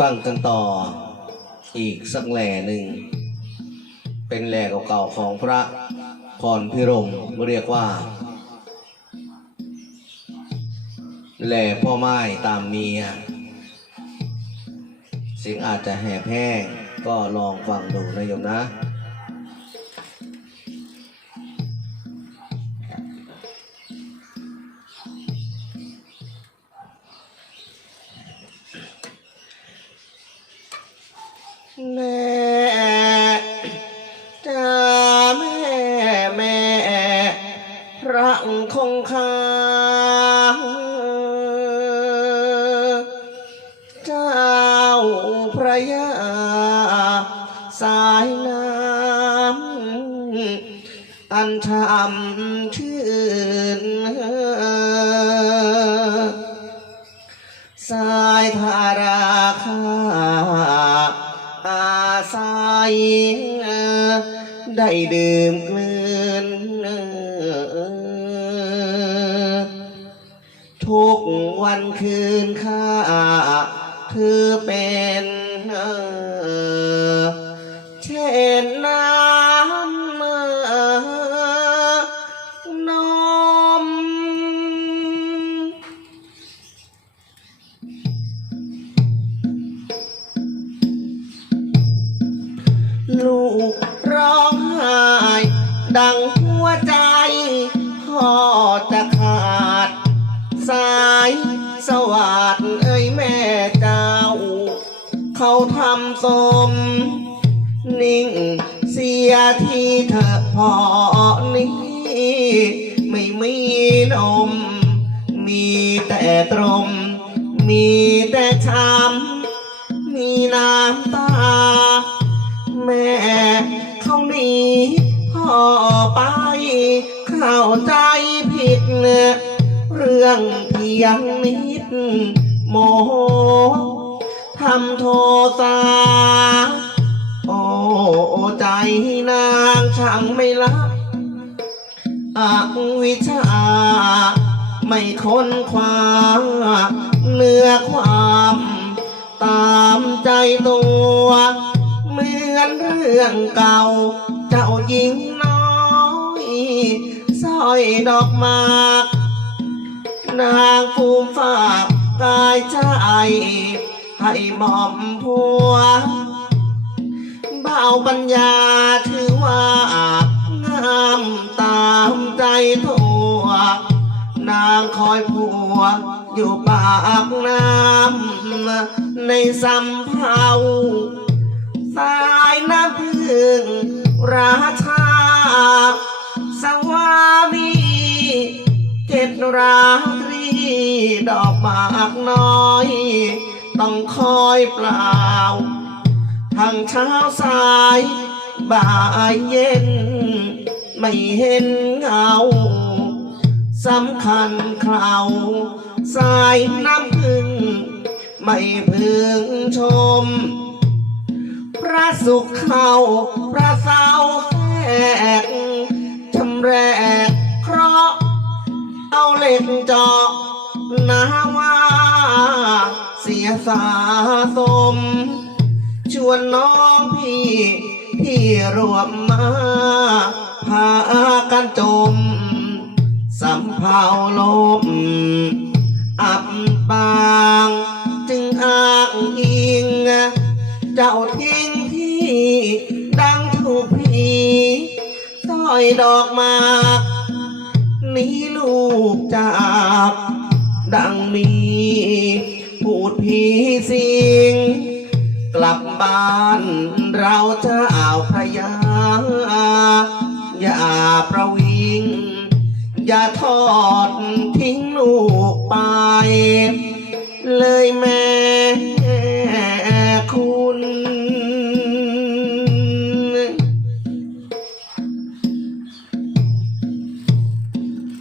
ฟังกันต่ออีกสักแหล่หนึ่ง เป็นแหล่เก่าๆของพระพรพิรมเรียกว่า แหล่พ่อไม้ตามเมียเสียงอาจจะแหบแห้งก็ลองฟังดูนะโยมนะ แม่จ้าแม่แม่พระคงคาเจ้าพระยาสายน้ำอันทำชื่น ได้ดื่มกลืนทุกวันคืนข้าเธอเป็น ร้องไห้ดังหัวใจพ่อจะขาด สายสวัสดเอ้ยแม่เจ้า เขาทำสม นิ่งเสียที่เธอพอนี้ ไม่มีนม มีแต่ตรม มีแต่ช้ำมีน้ำตา แม่ นีพ่อไป เข้าใจผิด เรื่องเพียงนิด โมโหทำโทษาโอ้ใจนางช่างไม่ละอวิชา ไม่ค้นคว้าเนื้อความ ตามใจตัวเหมื อนเรื่องเก่า เจ้าหญิงน้อยสร้อยดอกมากนางฟูมฝากกายใจให้หม่อมผัวเบาปัญญาถือว่างามตามใจทั่วนางคอยผัวอยู่ปากน้ำในสำเภา สายน้ำพึ่งราชา สวามีเจ็ดราตรีดอกหมากน้อย ต้องคอยเปล่า ทั้งเช้าสายบ่ายเย็น ไม่เห็นเงาสำคัญคราวสายน้ำพึ่งไม่พึงชม ระสุขเข้าพระเสาแทรกชำแรกเคราะห์เอาเหล็กเจาะนาว่าเสียสาสม ชวนน้องพี่พี่รวมมา พากันจมสำเภาลม อยดอกมากนี้ลูกจากดังมีพูดผีสิง กลับบ้านเราจะอ่าวพยา อย่าประวิง อย่าทอดทิ้งลูกไป เลยแม่